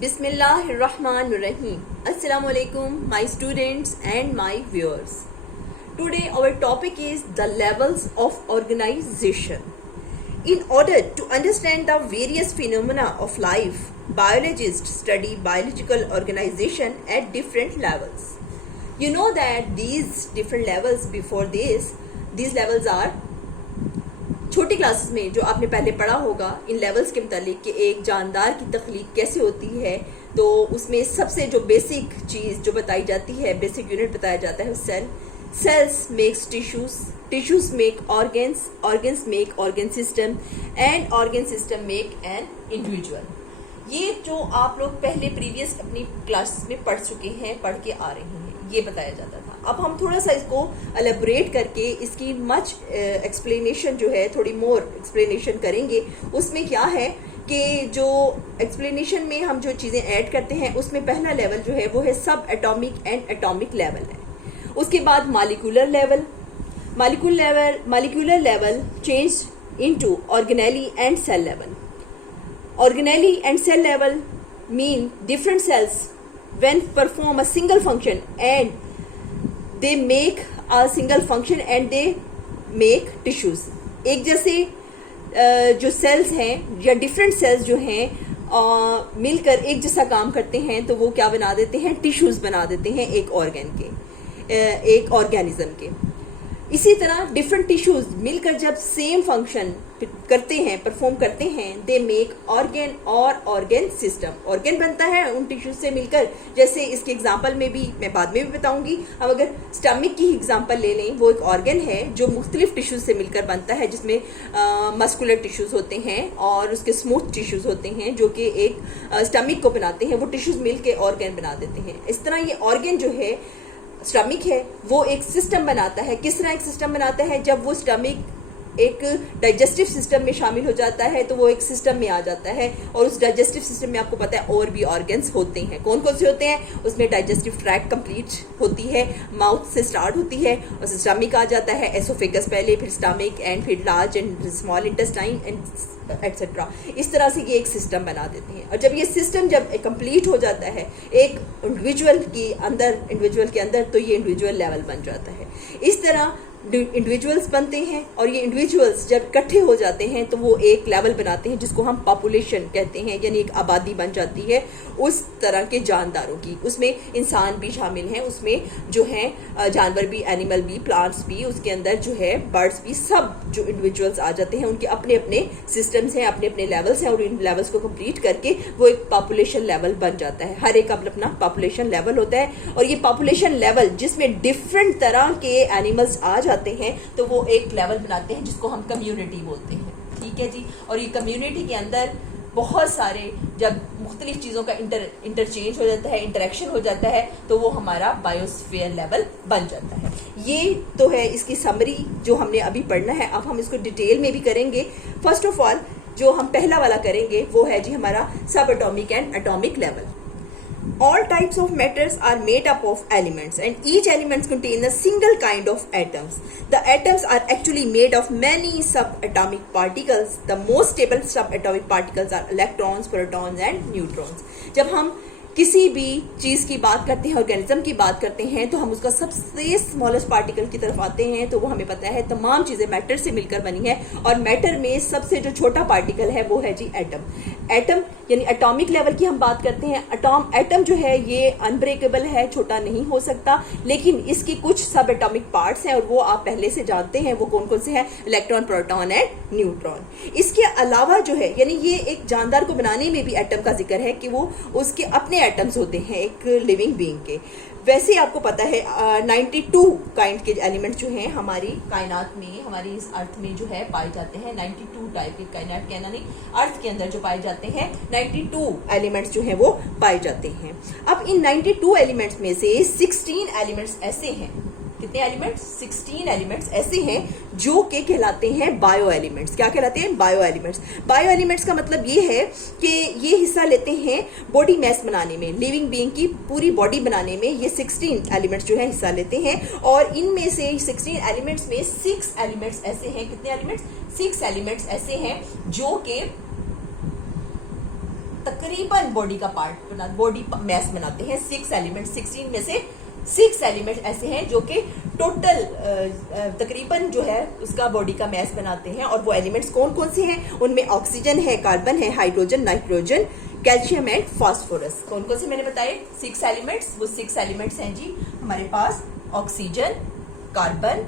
Bismillahirrahmanirrahim. Assalamu alaikum, my students and my viewers. Today our topic is the levels of organization. In order to understand the various phenomena of life, biologists study biological organization at different levels. You know that these different levels before these levels are छोटी classes में जो आपने पहले पढ़ा होगा इन levels के मुतालिक कि एक जानदार की तख्लीक कैसे होती है, तो उसमें सबसे जो बेसिक चीज़ जो बताई जाती है, बेसिक यूनिट बताया जाता है cell. Cells makes tissues make organs make organ system and organ system make an individual. ये जो आप लोग पहले प्रीवियस अपनी क्लासेस में पढ़ चुके हैं, पढ़ के आ रहे हैं, ये बताया जाता था. अब हम थोड़ा सा इसको एलेबोरेट करके इसकी मच एक्सप्लेनेशन जो है, थोड़ी मोर एक्सप्लेनेशन करेंगे. उसमें क्या है कि जो एक्सप्लेनेशन में हम जो चीज़ें ऐड करते हैं उसमें पहला लेवल जो है वो है सब एटॉमिक एंड एटॉमिक लेवल है. उसके बाद molecular level change into organelle and cell level. Organelle and cell level mean different cells when perform a single function and they make a single function and they make tissues. एक जैसे जो sales हैं या different cells जो हैं मिलकर एक जैसा काम करते हैं तो वो क्या बना देते हैं, टिश्यूज बना देते हैं एक ऑर्गन के, एक ऑर्गेनिज्म के. इसी तरह डिफरेंट टिश्यूज मिलकर जब सेम फंक्शन करते हैं, परफॉर्म करते हैं, दे मेक ऑर्गन और ऑर्गन सिस्टम. ऑर्गन बनता है उन टिश्यूज से मिलकर. जैसे इसके एग्जांपल में भी मैं बाद में भी बताऊंगी. अब अगर स्टमक की एग्जांपल ले लें, वो एक ऑर्गन है जो मुख्तलिफ टिश्यूज से मिलकर बनता है, जिसमें मस्कुलर टिश्यूज होते हैं और उसके स्मूथ टिश्यूज होते हैं जो कि एक स्टमक को बनाते हैं. वो टिश्यूज मिल के ऑर्गन बना देते हैं. इस तरह ये ऑर्गन जो है, स्टमक है, वो एक सिस्टम बनाता है. किस तरह एक सिस्टम बनाता है? जब वो स्टमक एक डाइजेस्टिव सिस्टम में शामिल हो जाता है तो वो एक सिस्टम में आ जाता है. और उस डाइजेस्टिव सिस्टम में आपको पता है और भी ऑर्गन्स होते हैं. कौन कौन से होते हैं? उसमें डाइजेस्टिव ट्रैक्ट कंप्लीट होती है, माउथ से स्टार्ट होती है और स्टमक आ जाता है, एसोफेगस पहले, फिर स्टमक एंड फिर large and small intestine and etcetera. इस तरह से ये एक सिस्टम बना देते हैं. और जब ये सिस्टम जब कंप्लीट हो जाता है एक इंडिविजुअल के अंदर तो ये इंडिविजुअल लेवल बन जाता है. इस तरह इंडिविजुअल्स बनते हैं और ये इंडिविजुअल्स जब इकट्ठे हो जाते हैं तो वो एक लेवल बनाते हैं जिसको हम पॉपुलेशन कहते हैं, यानी एक आबादी बन जाती है उस तरह के जानदारों की. उसमें इंसान भी शामिल हैं, उसमें जो है जानवर भी, एनिमल भी, प्लांट्स भी, उसके अंदर जो है बर्ड्स भी, सब जो इंडिविजुअल्स आ जाते हैं उनके अपने अपने सिस्टम्स हैं, अपने अपने लेवल्स हैं और इन लेवल्स को कंप्लीट करके वो एक पॉपुलेशन लेवल बन जाता है. हर एक अपना पॉपुलेशन लेवल होता है और ये पॉपुलेशन लेवल जिसमें डिफरेंट तरह के एनिमल्स आ जाते हैं तो वो एक लेवल बनाते हैं जिसको हम कम्युनिटी बोलते हैं. ठीक है जी. और ये कम्युनिटी के अंदर बहुत सारे जब मुख्तलिफ चीज़ों का इंटरचेंज हो जाता है, इंटरेक्शन हो जाता है, तो वो हमारा बायोस्फीयर लेवल बन जाता है. ये तो है इसकी समरी जो हमने अभी पढ़ना है. अब हम इसको डिटेल में भी करेंगे. फर्स्ट ऑफ ऑल जो हम पहला वाला करेंगे वो है जी हमारा सब atomic and atomic level. All types of matters are made up of elements and each element contains a single kind of atoms. The atoms are actually made of many subatomic particles. The most stable subatomic particles are electrons, protons and neutrons. जब हम किसी भी चीज़ की बात करते हैं, organism की बात करते हैं, तो हम उसका सबसे स्मॉलेस्ट पार्टिकल की तरफ आते हैं तो वो हमें पता है तमाम चीज़ें मैटर से मिलकर बनी है. और मैटर में सबसे जो छोटा पार्टिकल है वो है जी एटम. एटम यानी एटॉमिक लेवल की हम बात करते हैं. एटम जो है ये अनब्रेकेबल है, छोटा नहीं हो सकता, लेकिन इसके कुछ सब एटॉमिक पार्ट्स हैं और वो आप पहले से जानते हैं. वो कौन कौन से हैं? Electron, proton and neutron. इसके अलावा जो है यानी ये एक जानदार को बनाने में भी एटम का जिक्र है कि वो उसके अपने एटम्स होते हैं एक लिविंग बीइंग के. वैसे आपको पता है 92 काइंड के एलिमेंट्स जो हैं हमारी कायनात में, हमारी इस अर्थ में जो है पाए जाते हैं. 92 टाइप के कायनात कहना नहीं, अर्थ के अंदर जो पाए जाते हैं 92 एलिमेंट्स जो हैं वो पाए जाते हैं. अब इन 92 एलिमेंट्स में से 16 एलिमेंट्स ऐसे हैं. कितने एलिमेंट्स? 16 एलिमेंट्स ऐसे हैं जो के कहलाते हैं बायो एलिमेंट्स. क्या कहलाते हैं? Bio elements. बायो एलिमेंट्स का मतलब ये है कि ये हिस्सा लेते हैं बॉडी मैस बनाने में, लिविंग बीइंग की पूरी बॉडी बनाने में ये 16 एलिमेंट्स जो है हिस्सा लेते हैं. और इनमें से 16 एलिमेंट्स में 6 एलिमेंट्स ऐसे हैं. कितने एलिमेंट्स? 6 एलिमेंट्स ऐसे हैं जो कि तकरीबन बॉडी का पार्ट बॉडी मैस बनाते हैं। 6 एलिमेंट, 16 में से 6 एलिमेंट ऐसे हैं जो कि टोटल तकरीबन जो है उसका बॉडी का मैस बनाते हैं। और वो एलिमेंट्स कौन कौन से हैं? उनमें ऑक्सीजन है, कार्बन है, hydrogen, nitrogen, calcium and phosphorus. कौन कौन से मैंने बताए? 6 एलिमेंट्स। वो 6 एलिमेंट्स हैं जी हमारे पास oxygen, carbon.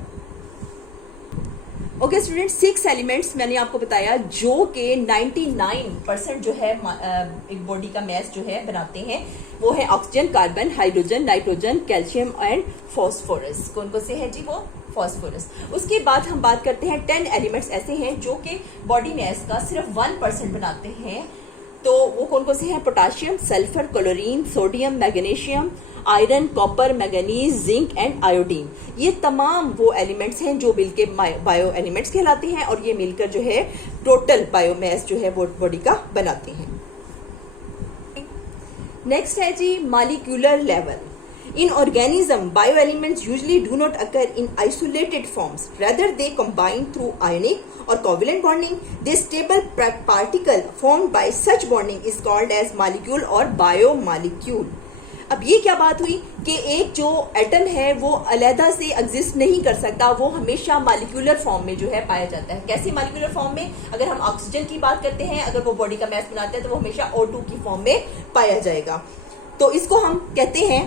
Okay student, 6 elements मैंने आपको बताया जो कि 99% जो है एक बॉडी का मैस जो है बनाते हैं। वो है oxygen, carbon, hydrogen, nitrogen, calcium and phosphorus. कौन कौन से हैं जी? वो फास्फोरस। उसके बाद हम बात करते हैं 10 एलिमेंट्स ऐसे हैं जो कि बॉडी मैस का सिर्फ 1% बनाते हैं। तो वो कौन कौन से हैं? Potassium, sulphur, chlorine, sodium, magnesium, iron, copper, manganese, zinc and iodine. ये तमाम वो एलिमेंट्स हैं जो मिलकर बायो एलिमेंट्स कहलाते हैं और ये मिलकर जो है टोटल बायोमास जो है वो बॉडी का बनाते हैं। नेक्स्ट है जी molecular level. In organism, bioelements usually do not occur in isolated forms. Rather, they combine through ionic or covalent bonding. This stable particle formed by such bonding is called as molecule or biomolecule. अब ये क्या बात हुई कि एक जो atom है वो अलहदा से एग्जिस्ट नहीं कर सकता, वो हमेशा मॉलिक्यूलर फॉर्म में जो है पाया जाता है। कैसी मॉलिक्यूलर फॉर्म में? अगर हम ऑक्सीजन की बात करते हैं, अगर वो बॉडी का मैस बनाते हैं तो वो हमेशा O2 की फॉर्म में पाया जाएगा। तो इसको हम कहते हैं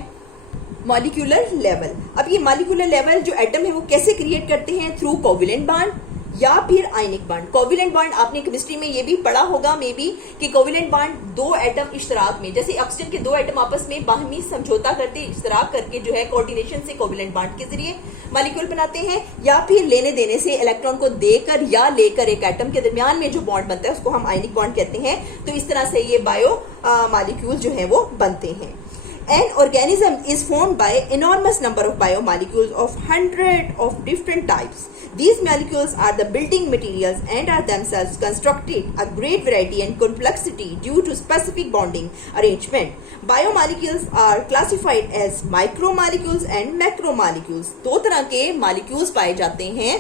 मॉलिक्यूलर लेवल। अब ये मॉलिक्यूलर लेवल जो एटम है वो कैसे क्रिएट करते हैं? थ्रू कोवेलेंट बॉन्ड या फिर आयनिक बॉन्ड। कोवेलेंट बॉन्ड आपने केमिस्ट्री में ये भी पढ़ा होगा मे बी कि कोवेलेंट बॉन्ड 2 एटम इश्तराक में, जैसे ऑक्सीजन के 2 एटम आपस में बाहमी समझौता करते, इश्तराक करके जो है कोऑर्डिनेशन से कोवेलेंट बॉन्ड के जरिए मॉलिक्यूल बनाते हैं, या फिर लेने देने से इलेक्ट्रॉन को देकर या लेकर एक एटम के दरमियान में जो बॉन्ड बनता है उसको हम आयनिक बॉन्ड कहते हैं। तो इस तरह से ये बायो मॉलिक्यूल जो है वो बनते हैं। An organism is formed by enormous number of biomolecules of hundreds of different types. These molecules are the building materials and are themselves constructed a great variety and complexity due to specific bonding arrangement. Biomolecules are classified as micromolecules and macromolecules. 2 तरह के molecules पाए जाते हैं।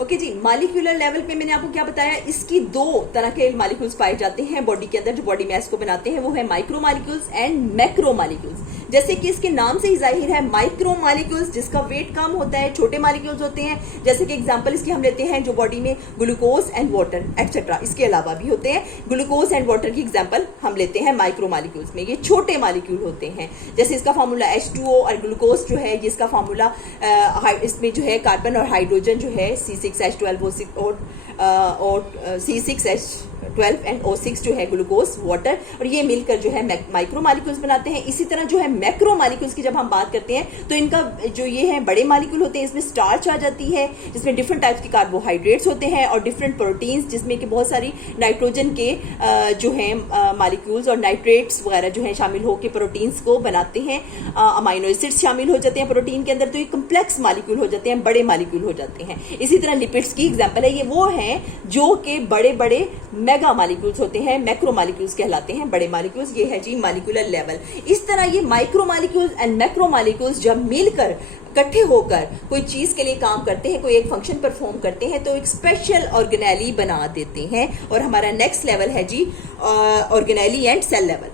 Okay जी, molecular level पे मैंने आपको क्या बताया? इसकी 2 तरह के मॉलिक्यूल्स पाए जाते हैं बॉडी के अंदर जो बॉडी मैस को बनाते हैं। वो है micro molecules and macro molecules. जैसे कि इसके नाम से ही जाहिर है, माइक्रो मॉलिक्यूल्स जिसका वेट कम होता है, छोटे मॉलिक्यूल्स होते हैं। जैसे कि एग्जांपल इसकी हम लेते हैं जो बॉडी में ग्लूकोज एंड वाटर एक्सेट्रा, इसके अलावा भी होते हैं। ग्लूकोज एंड वाटर की एग्जांपल हम लेते हैं माइक्रो मॉलिक्यूल्स में। ये छोटे मॉलिक्यूल होते हैं। जैसे इसका फार्मूला H2O और ग्लूकोज जो है जिसका फार्मूला इसमें जो है कार्बन और हाइड्रोजन जो है C6H12O6 और C6H12 एंड O6 जो है ग्लूकोज वाटर, और ये मिलकर जो है माइक्रो मॉलिक्यूल्स बनाते हैं। इसी तरह जो है मैक्रो मॉलिक्यूल्स की जब हम बात करते हैं तो इनका जो ये है बड़े मॉलिक्यूल होते हैं, इसमें स्टार्च आ जाती है, जिसमें डिफरेंट टाइप्स के कार्बोहाइड्रेट्स होते हैं और डिफरेंट प्रोटीन्स, जिसमें कि बहुत सारी नाइट्रोजन के जो है मॉलिक्यूल्स और नाइट्रेट्स वगैरह जो है शामिल होकर प्रोटीन्स को बनाते हैं। अमाइनो एसिड्स शामिल हो जाते हैं प्रोटीन के अंदर, तो ये कम्प्लेक्स मॉलिक्यूल हो जाते हैं, बड़े मॉलिक्यूल हो जाते हैं। इसी तरह लिपिड्स की एग्जाम्पल है, ये वो हैं जो कि बड़े बड़े मेगा मॉलिक्यूल्स होते हैं, मैक्रो मॉलिक्यूल्स कहलाते हैं, बड़े मॉलिक्यूल्स। ये है जी मॉलिक्यूलर लेवल। इस तरह ये micro molecules and macro molecules जब मिलकर इकट्ठे होकर कोई चीज के लिए काम करते हैं, कोई एक फंक्शन परफॉर्म करते हैं, तो एक स्पेशल ऑर्गेनेली बना देते हैं। और हमारा नेक्स्ट लेवल है जी organelle and cell level.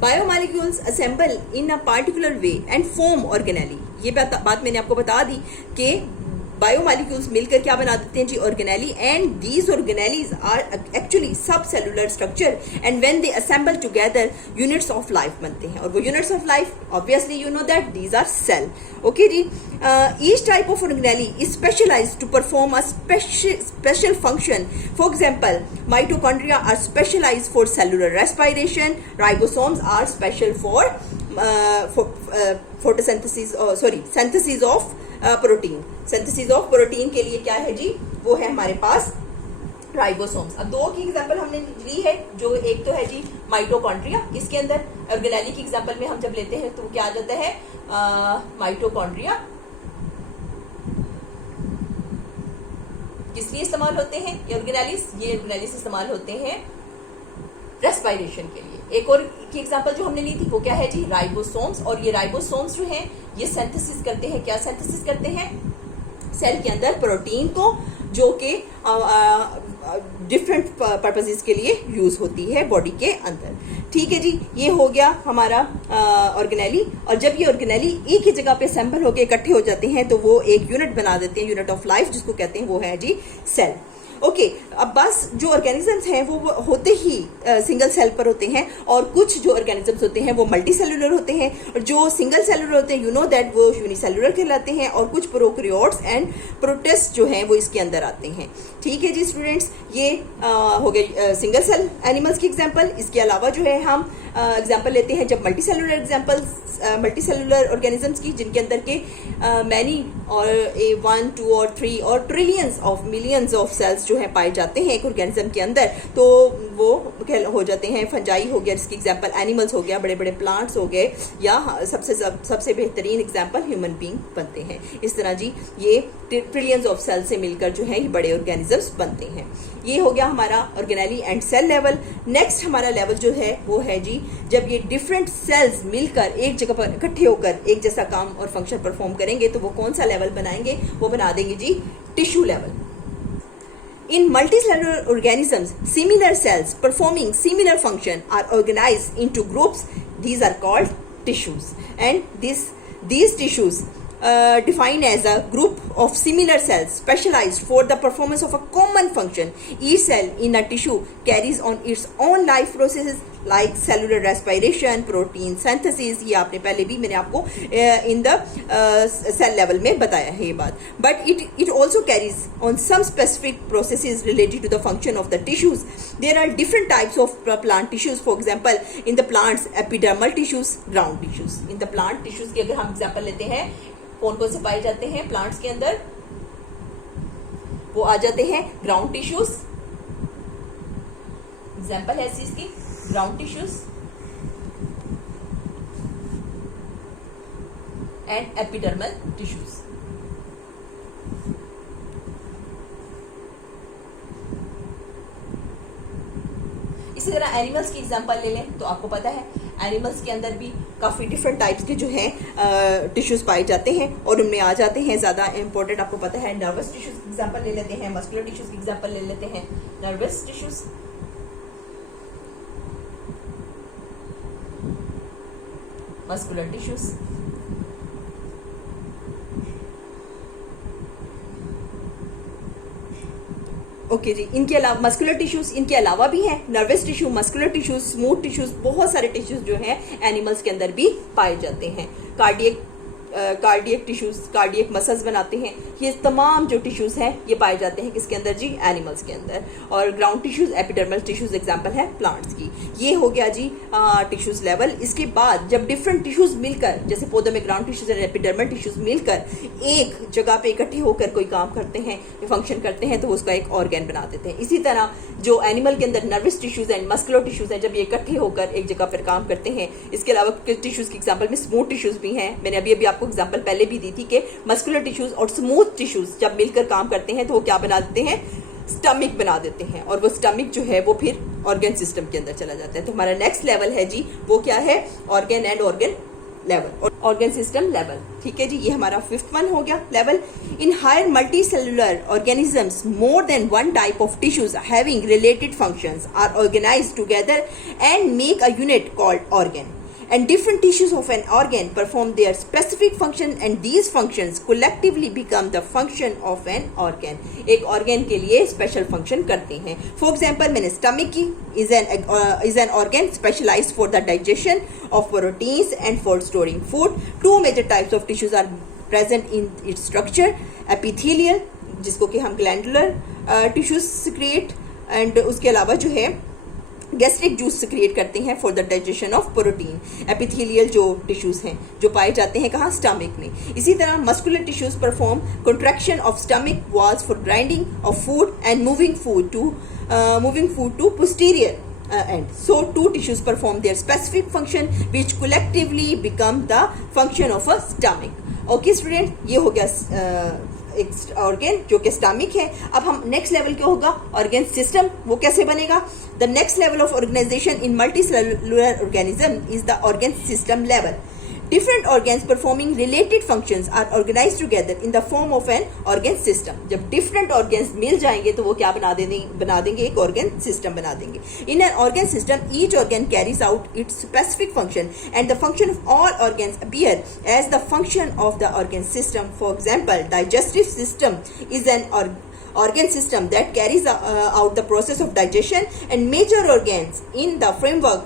Biomolecules assemble in a particular way and form organelle. ये बात मैंने आपको बता दी कि बायोमॉलिक्यूल्स मिलकर क्या बना देते हैं जी? Organelle. And these organelles are actually सब cellular structure and when they assemble together units of life बनते हैं। और वो units of life obviously you know that these are cell. Okay जी, each type of organelle is specialized to perform a special function. For example, mitochondria are specialized for cellular respiration, ribosomes are special for synthesis of protein. Synthesis of protein के लिए क्या है जी? वो है हमारे पास ribosomes. अब 2 की एग्जांपल हमने ली है, जो एक तो है जी माइटोकॉन्ड्रिया। इसके अंदर ऑर्गेनेली की एग्जांपल में हम जब लेते हैं तो क्या आ जाता है? माइटोकॉन्ड्रिया किस लिए इस्तेमाल होते हैं ये ऑर्गेनेलिस? ये ऑर्गेनेलिस इस्तेमाल होते हैं रेस्पिरेशन के लिए। एक और की एग्जांपल जो हमने ली थी वो क्या है जी? राइबोसोम्स। और ये राइबोसोम्स जो हैं ये सिंथेसिस करते हैं। क्या सिंथेसिस करते हैं? सेल के अंदर प्रोटीन को, जो कि डिफरेंट पर्पसेस के लिए यूज होती है बॉडी के अंदर। ठीक है जी, ये हो गया हमारा ऑर्गेनेली। और जब ये ऑर्गेनेली एक ही जगह पे असेंबल होकर इकट्ठे हो जाते हैं तो वो एक यूनिट बना देते हैं, यूनिट ऑफ लाइफ जिसको कहते हैं, वो है जी सेल। ओके, अब बस जो ऑर्गेनिजम्स हैं वो होते ही सिंगल सेल पर होते हैं, और कुछ जो ऑर्गेनिजम्स होते हैं वो मल्टी सेलुलर होते हैं, और जो सिंगल सेलुलर होते हैं यू नो दैट वो यूनिसेलुलर कहलाते हैं, और कुछ प्रोकैरियोट्स एंड प्रोटिस्ट जो हैं वो इसके अंदर आते हैं। ठीक है जी स्टूडेंट्स, ये हो गए सिंगल सेल एनिमल्स की एग्जांपल। इसके अलावा जो है हम एग्जांपल लेते हैं जब मल्टी सेलुलर ऑर्गेनिजम्स की, जिनके अंदर के मैनी और 1, 2 और 3 और trillions of millions of cells जो है पाए जाते हैं एक ऑर्गेनिज्म के अंदर, तो वो हो जाते हैं। फंजाई हो गया जिसकी एग्जांपल, एनिमल्स हो गया, बड़े बड़े प्लांट्स हो गए, या सबसे बेहतरीन एग्जांपल ह्यूमन बीइंग बनते हैं। इस तरह जी ये ट्रिलियंस ऑफ सेल से मिलकर जो है ये बड़े ऑर्गेनिजम्स बनते हैं। ये हो गया हमारा organelle and cell level. Next हमारा लेवल जो है वो है जी जब ये डिफरेंट सेल्स मिलकर एक जगह पर इकट्ठे होकर एक जैसा काम और फंक्शन परफॉर्म करेंगे तो वो कौन सा लेवल बनाएंगे, वो बना देंगे जी tissue level. In multicellular organisms, similar cells performing similar function are organized into groups. These are called tissues, and these tissues defined as a group of similar cells specialized for the performance of a common function. Each cell in a tissue carries on its own life processes like cellular respiration, protein synthesis. ये आपने पहले भी मैंने आपको in the cell level में बताया है ये बात. But it also carries on some specific processes related to the function of the tissues. There are different types of plant tissues. For example, in the plants, epidermal tissues, ground tissues. In the plant tissues की अगर हम example लेते हैं, कौन कौन से पाए जाते हैं प्लांट्स के अंदर, वो आ जाते हैं ग्राउंड टिश्यूज। एग्जाम्पल है इसकी ground tissues and epidermal tissues. इसी तरह एनिमल्स की एग्जांपल ले लें तो आपको पता है एनिमल्स के अंदर भी काफ़ी डिफरेंट टाइप्स के जो हैं टिश्यूज पाए जाते हैं, और उनमें आ जाते हैं ज़्यादा इंपॉर्टेंट आपको पता है नर्वस टिश्यूज की एग्जांपल ले लेते हैं, मस्कुलर टिश्यूज की एग्जांपल ले लेते हैं। Nervous tissues, muscular tissues, okay जी। इनके अलावा मस्कुलर टिश्यूज इनके अलावा भी हैं, nervous tissue, muscular tissues, smooth tissues, बहुत सारे टिश्यूज जो हैं एनिमल्स के अंदर भी पाए जाते हैं। कार्डियक टिश्यूज, कार्डियक मसल्स बनाते हैं, ये तमाम जो टिश्यूज हैं ये पाए जाते हैं किसके अंदर जी, एनिमल्स के अंदर। और ground tissues, epidermal tissues example है प्लांट्स की। ये हो गया जी टिश्यूज लेवल। इसके बाद जब डिफरेंट टिश्यूज मिलकर, जैसे पौधों में ग्राउंड टिश्यूज और एपिडर्मल टिश्यूज मिलकर एक जगह पे इकट्ठे होकर कोई काम करते हैं, फंक्शन करते हैं, तो उसका एक ऑर्गन बना देते हैं। इसी तरह जो एनिमल के अंदर nervous tissues and muscular tissues हैं, जब ये इकट्ठे होकर एक जगह पर काम करते हैं। इसके अलावा टिश्यूज की एग्जाम्पल में स्मूथ टिश्यूज भी हैं, मैंने अभी आपको एग्जांपल पहले भी दी थी कि मस्कुलर टिश्यूज और स्मूथ टिश्यूज जब मिलकर काम करते हैं तो वो क्या बना देते हैं, स्टमक बना देते हैं, और वो स्टमक जो है वो फिर ऑर्गन सिस्टम के अंदर चला जाता है। तो हमारा नेक्स्ट लेवल है जी वो क्या है, organ and organ level, organ system level. ठीक है जी, ये हमारा 5th वन हो गया level. In higher multi cellular organisms more than one type of tissues having related functions are organized together and make a unit called organ. And different tissues of an organ perform their specific function, and these functions collectively become the function of an organ. एक organ के लिए special function करते हैं। For example, मैंने stomach की is an organ specialized for the digestion of proteins and for storing food. Two major types of tissues are present in its structure. Epithelial, जिसको कि हम glandular tissues secrete, and उसके अलावा जो है gastric juice create करते हैं for the digestion of protein. Epithelial जो टिश्यूज हैं जो पाए जाते हैं कहाँ, स्टमक में। इसी तरह muscular tissues perform contraction of stomach walls for grinding of food and moving food to posterior end so two tissues perform their specific function which collectively become the function of a stomach. Okay student, ये हो गया एक organ जो कि stomach है। अब हम next level क्या होगा, ऑर्गन सिस्टम, वो कैसे बनेगा। The next level of organization in multi cellular organism is the organ system level. Different organs performing related functions are organized together in the form of an organ system. जब different organs मिल जाएंगे तो वो क्या बना देंगे एक organ system बना देंगे. In an organ system, each organ carries out its specific function, and the function of all organs appear as the function of the organ system. For example, digestive system is an organ system that carries out the process of digestion, and major organs in the framework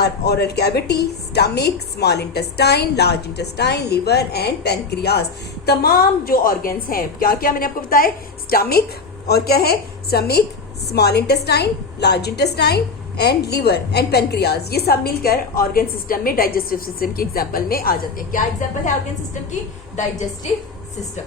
are oral cavity, stomach, small intestine, large intestine, liver and pancreas. तमाम जो organs हैं, क्या क्या मैंने आपको बताया, stomach और क्या है, stomach, small intestine, large intestine and liver and pancreas, ये सब मिलकर ऑर्गन सिस्टम में डाइजेस्टिव सिस्टम की एग्जांपल में आ जाते हैं. क्या एग्जांपल है ऑर्गन सिस्टम की? Digestive system.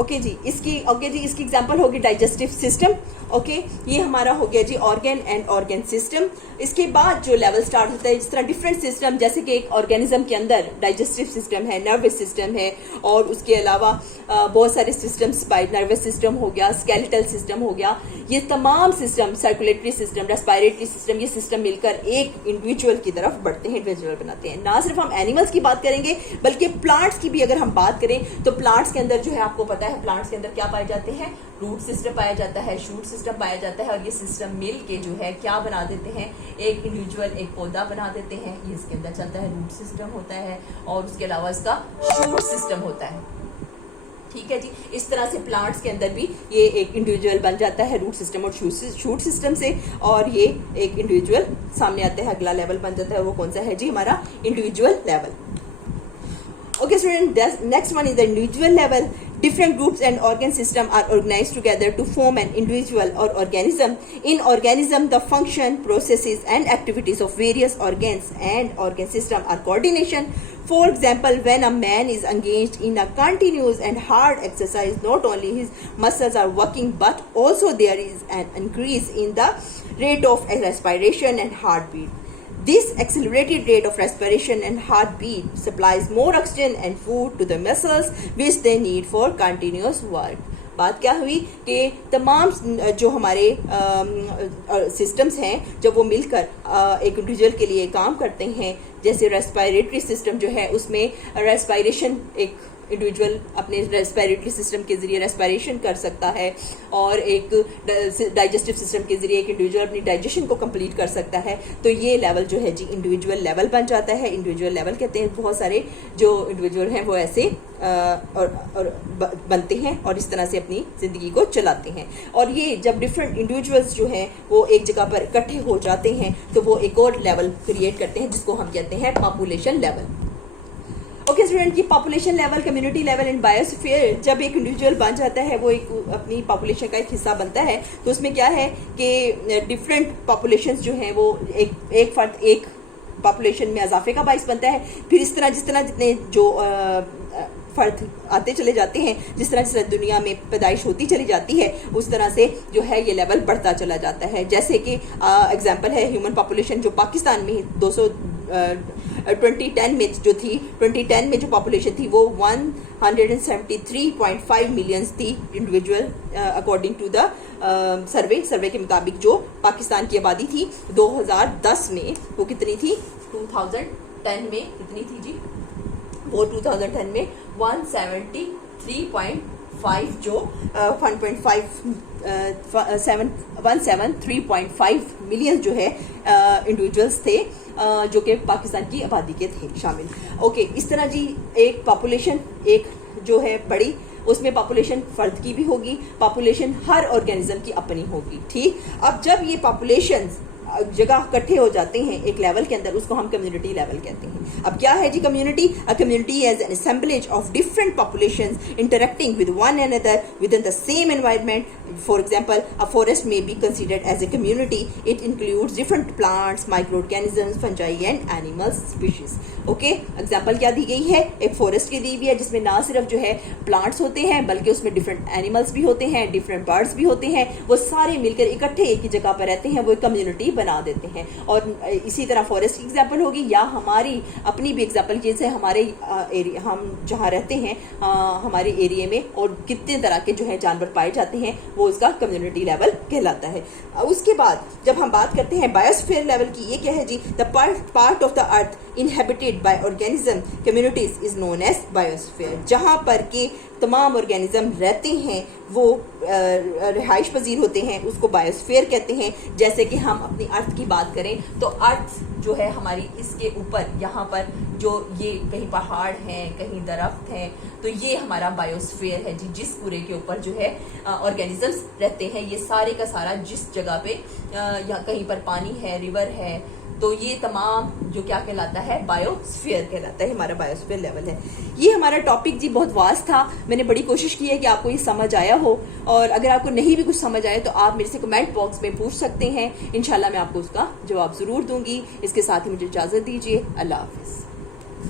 ओके जी, इसकी एग्जांपल होगी डाइजेस्टिव सिस्टम. ओके, ये हमारा हो गया जी ऑर्गन एंड ऑर्गन सिस्टम. इसके बाद जो लेवल स्टार्ट होता है, जिस तरह डिफरेंट सिस्टम, जैसे कि एक ऑर्गेनिज्म के अंदर डाइजेस्टिव सिस्टम है, नर्वस सिस्टम है, और उसके अलावा बहुत सारे सिस्टम्स, नर्वस सिस्टम हो गया, स्केलेटल सिस्टम हो गया, ये तमाम system, circulatory system, respiratory system, ये सिस्टम मिलकर एक इंडिविजुअल की तरफ बढ़ते हैं, इंडिविजुअल बनाते हैं. ना सिर्फ हम एनिमल्स की बात करेंगे बल्कि प्लांट्स की भी अगर हम बात करें तो प्लांट्स के अंदर जो है आपको पता है, प्लांट्स के अंदर क्या पाए जाते हैं, रूट सिस्टम पाया जाता है, शूट सिस्टम पाया जाता है, और ये सिस्टम मिल के जो है क्या बना देते हैं, एक इंडिविजुअल, एक पौधा बना देते हैं. ये इसके अंदर चलता है, रूट सिस्टम होता है, और उसके अलावा इसका शूट सिस्टम होता है. ठीक है जी, इस तरह से प्लांट्स के अंदर भी ये एक इंडिविजुअल बन जाता है रूट सिस्टम और शूट सिस्टम से, और ये एक इंडिविजुअल सामने आता है, अगला लेवल बन जाता है. वो कौन सा है जी? हमारा individual level. Okay, student, next one is the individual level. Different groups and organ system are organized together to form an individual or organism. In organism, the function, processes and activities of various organs and organ system are coordination. For example, when a man is engaged in a continuous and hard exercise, not only his muscles are working, but also there is an increase in the rate of respiration and heartbeat. This accelerated rate of respiration and heartbeat supplies more oxygen and food to the muscles which they need for continuous work. बात क्या हुई कि तमाम जो हमारे systems हैं, जब वो मिलकर एक इंडिविजुअल के लिए काम करते हैं, जैसे रेस्पिरेटरी सिस्टम जो है, उसमें रेस्पिरेशन, एक इंडिविजुअल अपने रेस्पिरेटरी सिस्टम के जरिए रेस्पिरेशन कर सकता है, और एक डाइजेस्टिव सिस्टम के जरिए एक इंडिविजुअल अपनी डाइजेशन को कंप्लीट कर सकता है. तो ये लेवल जो है जी इंडिविजुअल लेवल बन जाता है. इंडिविजुअल लेवल कहते हैं, बहुत सारे जो इंडिविजुअल हैं वो ऐसे और बनते हैं और इस तरह से अपनी ज़िंदगी को चलाते हैं. और ये जब डिफरेंट इंडिविजुअल्स जो हैं वो एक जगह पर इकट्ठे हो जाते हैं तो वो एक और लेवल क्रिएट करते हैं, जिसको हम कहते हैं पॉपुलेशन लेवल. ओके स्टूडेंट, की population level, community level and biosphere, जब एक इंडिविजुअल बन जाता है, वो एक अपनी पॉपुलेशन का एक हिस्सा बनता है, तो उसमें क्या है कि डिफरेंट पॉपुलेशंस जो हैं वो एक फर्द एक पॉपुलेशन में इजाफे का बाइस बनता है. फिर इस तरह जितने जो फर्द आते चले जाते हैं, जिस तरह दुनिया में पैदाइश होती चली जाती है, उस तरह से जो है ये लेवल बढ़ता चला जाता है. जैसे कि एग्जांपल है ह्यूमन पॉपुलेशन, जो पाकिस्तान में 2010 में जो थी, 2010 में जो पॉपुलेशन थी वो 173.5 मिलियंस थी individual, according to the survey के मुताबिक जो पाकिस्तान की आबादी थी 2010 में वो कितनी थी, 2010 में कितनी थी जी, वो 2010 में 173.5 जो 173.5 मिलियन जो है इंडिविजुअल्स थे, जो कि पाकिस्तान की आबादी के थे शामिल. ओके, इस तरह जी एक पॉपुलेशन एक जो है बड़ी, उसमें पॉपुलेशन फर्द की भी होगी, पॉपुलेशन हर ऑर्गेनिज्म की अपनी होगी. ठीक, अब जब ये पॉपुलेशन जगह इकट्ठे हो जाते हैं एक लेवल के अंदर, उसको हम कम्युनिटी लेवल कहते हैं. अब क्या है जी community? A community as an assemblage of different populations interacting with one another with in the same environment. For example, a forest में be considered as a community. It includes different plants, microorganisms, fungi and animals species. Okay, example क्या दी गई है? एक forest की दी हुई है, जिसमें ना सिर्फ जो है प्लांट्स होते हैं बल्कि उसमें डिफरेंट एनिमल्स भी होते हैं, डिफरेंट बर्ड्स भी होते हैं. वो सारे मिलकर इकट्ठे एक ही जगह पर रहते हैं, वो कम्युनिटी बना देते हैं. और इसी तरह फॉरेस्ट की एग्जांपल होगी, या हमारी अपनी भी एग्जांपल, जैसे हमारे एरिया, हम जहाँ रहते हैं हमारे एरिया में और कितने तरह के जो है जानवर पाए जाते हैं, वो वो उसका कम्युनिटी लेवल कहलाता है। उसके बाद जब हम बात करते हैं बायोस्फीयर लेवल की, ये क्या है जी? The part of the earth inhabited by organism communities is known as biosphere. जहाँ पर के तमाम ऑर्गेनिज्म रहते हैं, वो रिहाइश पजीर होते हैं, उसको बायोस्फीयर कहते हैं। जैसे कि हम अपनी अर्थ की बात करें तो अर्थ जो है हमारी, इसके ऊपर यहाँ पर जो ये कहीं पहाड़ हैं, कहीं दरख्त हैं, तो ये हमारा बायोस्फीयर है जी, जिस पूरे के ऊपर जो है ऑर्गेनिजम्स रहते हैं। ये सारे का सारा जिस जगह पे या कहीं पर पानी है, रिवर है, तो ये तमाम जो क्या कहलाता है? बायोस्फीयर कहलाता है, हमारा बायोस्फीयर लेवल है। ये हमारा टॉपिक जी बहुत वास्ट था। मैंने बड़ी कोशिश की है कि आपको ये समझ आया हो, और अगर आपको नहीं भी कुछ समझ आए तो आप मेरे से कमेंट बॉक्स में पूछ सकते हैं। इंशाल्लाह मैं आपको उसका जवाब जरूर दूंगी। इसके साथ ही मुझे इजाजत दीजिए। अल्लाह हाफिज।